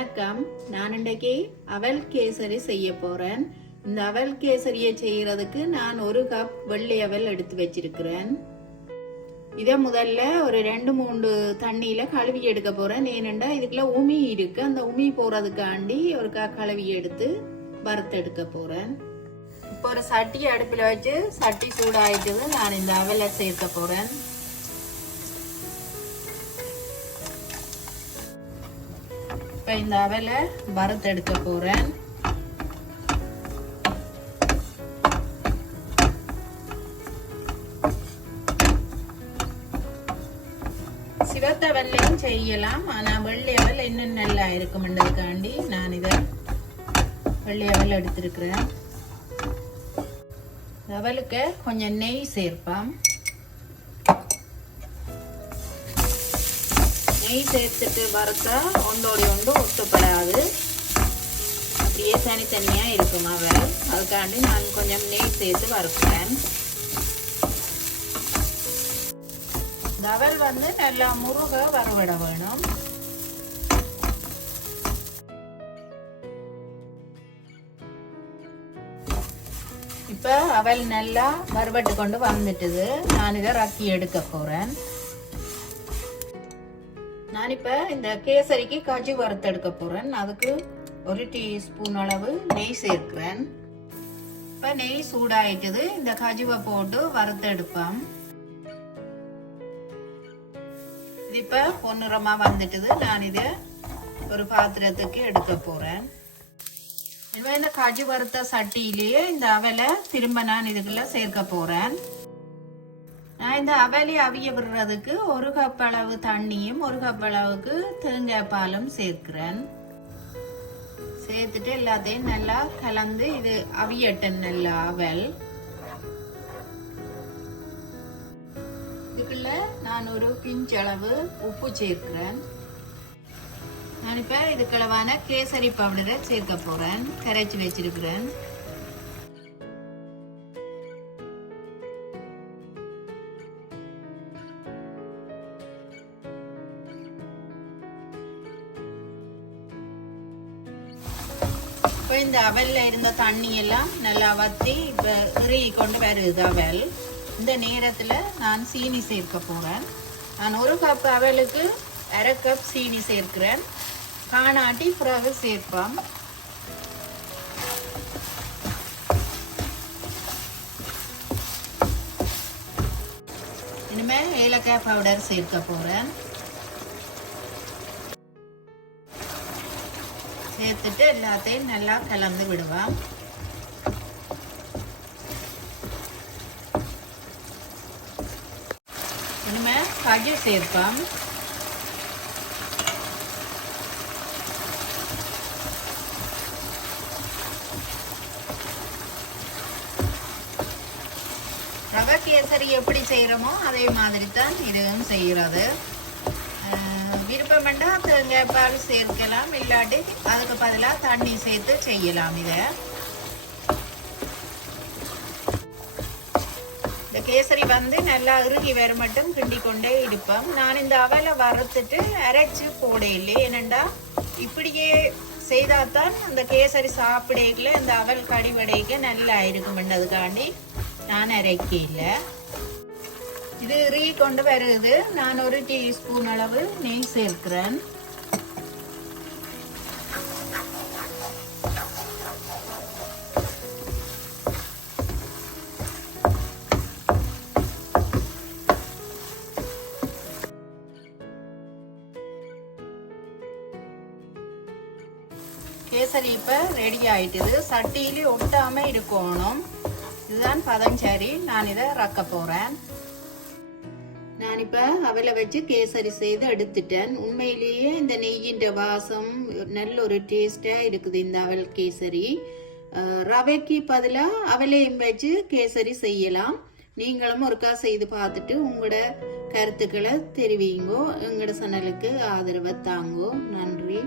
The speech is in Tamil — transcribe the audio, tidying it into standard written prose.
வணக்கம். நான் இன்றைக்கு அவல் கேசரி செய்ய போறேன். இந்த அவல் கேசரியை செய்யறதுக்கு நான் 1 கப் வெள்ளை அவல் எடுத்து வச்சிருக்கிறேன். இதை முதல்ல ஒரு 2-3 தண்ணியில கழுவி எடுக்க போறேன். ஏனென்றா இதுக்குள்ள உமி இருக்கு. அந்த உமி போறதுக்காண்டி ஒரு கழுவி எடுத்து வறுத்தெடுக்க போறேன். இப்போ ஒரு சட்டி அடுப்பில் வச்சு சட்டி சூடாயிட்டது. நான் இந்த அவலை சேர்க்க போறேன். இந்த அவலை வறுத்தெடுக்க போறேன். சிவத்த அவல்லையும் செய்யலாம். ஆனா வெள்ளை அவல் இன்னும் நல்லா இருக்கும்ன்றதுக்காண்டி நான் இதை வெள்ளை அவல் எடுத்திருக்கிறேன். அவலுக்கு கொஞ்சம் நெய் சேர்ப்போம். நெய் சேர்த்துட்டு வறுத்தா ஒன்றோடு ஒன்று ஒட்டுப்படாது, அப்படியே தனித்தனியா இருக்கும் அவல். அதுக்காண்டி நான் கொஞ்சம் நெய் சேர்த்து வறுக்கிறேன். இந்த அவல் நல்லா முருக வறுவிட வேணும். இப்ப அவல் நல்லா வறுபட்டு கொண்டு வந்துட்டுது. நான் இதை ரக்கி எடுக்க போறேன். நான் இப்ப இந்த கேசரிக்கு காஜு வறுத்தெடுக்க போறேன். அதுக்கு 1 டீஸ்பூன் அளவு நெய் சேர்க்கிறேன். இப்ப நெய் சூடாயிட்டது. இந்த காஜுவை போட்டு வறுத்தெடுப்போம். இது இப்ப பொன்னிறமா வந்துட்டுது. நான் இதை ஒரு பாத்திரத்துக்கு எடுக்க போறேன். இந்த காஜு வறுத்த சட்டியிலேயே இந்த அவலை திரும்ப நான் இதுக்குள்ள சேர்க்க போறேன். நான் இந்த அவலை அவிய விடுறதுக்கு 1 கப் அளவு தண்ணியும் 1 கப் அளவுக்கு தேங்காய் பாலும் சேர்க்கிறேன். சேர்த்துட்டு எல்லாத்தையும் நல்லா கலந்து இது அவியட்டன் நல்லா அவல். இதுக்குள்ள நான் ஒரு பிஞ்ச் அளவு உப்பு சேர்க்கிறேன். நான் இப்ப இதுக்களவான கேசரி பவுடரை சேர்க்க போறேன். கரைச்சி வச்சிருக்கிறேன். இந்த அவல்ல இருந்த தண்ணி எல்லாம் நல்லா வத்தி இப்ப இறுகி கொண்டு வருது அவல். இந்த நேரத்துல நான் சீனி சேர்க்க போறேன். நான் 1 கப் அவலுக்கு 1/2 கப் சீனி சேர்க்கிறேன். காணாட்டி பிறகு சேர்ப்போம். இனிமே ஏலக்காய் பவுடர் சேர்க்க போறேன். சேர்த்துட்டு எல்லாத்தையும் நல்லா கலந்து விடுவோம். இனிமே காஜு சேர்ப்போம். ரவை கேசரி எப்படி செய்யறோமோ அதே மாதிரி தான் இதுவும் செய்யறது. விருப்பம்ண்டா தேங்காய் பால் சேர்க்கலாம், இல்லாட்டி அதுக்கு பதிலாக தண்ணி சேர்த்து செய்யலாம். இதை இந்த கேசரி நல்லா இறுகி வர மட்டும் கிண்டி கொண்டே இருப்போம். நான் இந்த அவலை வறுத்துட்டு அரைச்சு போட இல்லை. ஏனண்டா இப்படியே செய்தாதான் அந்த கேசரி சாப்பிடல இந்த அவல் கடிவடைக்க நல்லா இருக்கும்ன்றதுக்காண்டி நான் அரைக்க இல்லை. இது இறுகி கொண்டு வருது. நான் 1 டீஸ்பூன் அளவு நெய் சேர்க்கிறேன். கேசரி இப்ப ரெடி ஆயிட்டுது. சட்டியிலே ஒட்டாம இருக்கணும். இதுதான் பதம். சரி, நான் இதை ரக்க போறேன். நான் இப்ப அவலை வச்சு கேசரி செய்து எடுத்துட்டேன். உண்மையிலேயே இந்த நெய்யின் வாசம் நல்ல ஒரு டேஸ்டா இருக்குது இந்த அவல் கேசரி. ரவைக்கு பதிலா அவலையும் வச்சு கேசரி செய்யலாம். நீங்களும் ஒருக்கா செய்து பார்த்துட்டு உங்களோட கருத்துக்களை தெரிவிங்கோ. எங்களோட சேனலுக்கு ஆதரவை தாங்கோ. நன்றி.